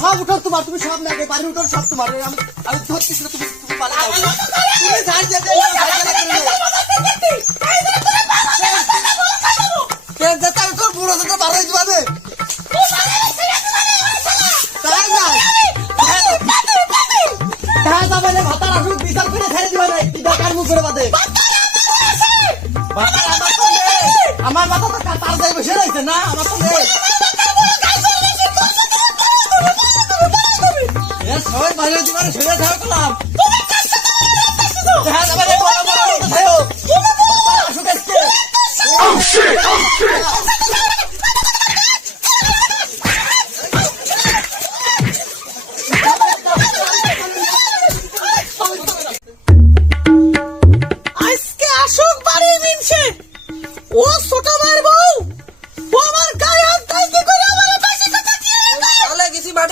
সব উঠো তোমার, তুমি সব নাকি বাড়ি উঠো সব তোমার। আমি ধরছিস না, তুমি তুমি পালা যাও। তুমি ঝাড় দিয়ে দাও, কেন যেতে আমি তোর বুড়ো সাথে বার হয়ে যাবে। তাই না হ্যাঁ যাবে না, ভাতার আসুক বিচার করে ছেড়ে দিবে না, কি দরকার মুখ করে বাদে। আমার মাথা তো তার যাই বসে রয়েছে না, আমার তো নেই। সবাই বাইরে দিবার ছেড়ে থাকো করলাম। হ্যাঁ যাবে না, বড় বড় আসুক আজকে।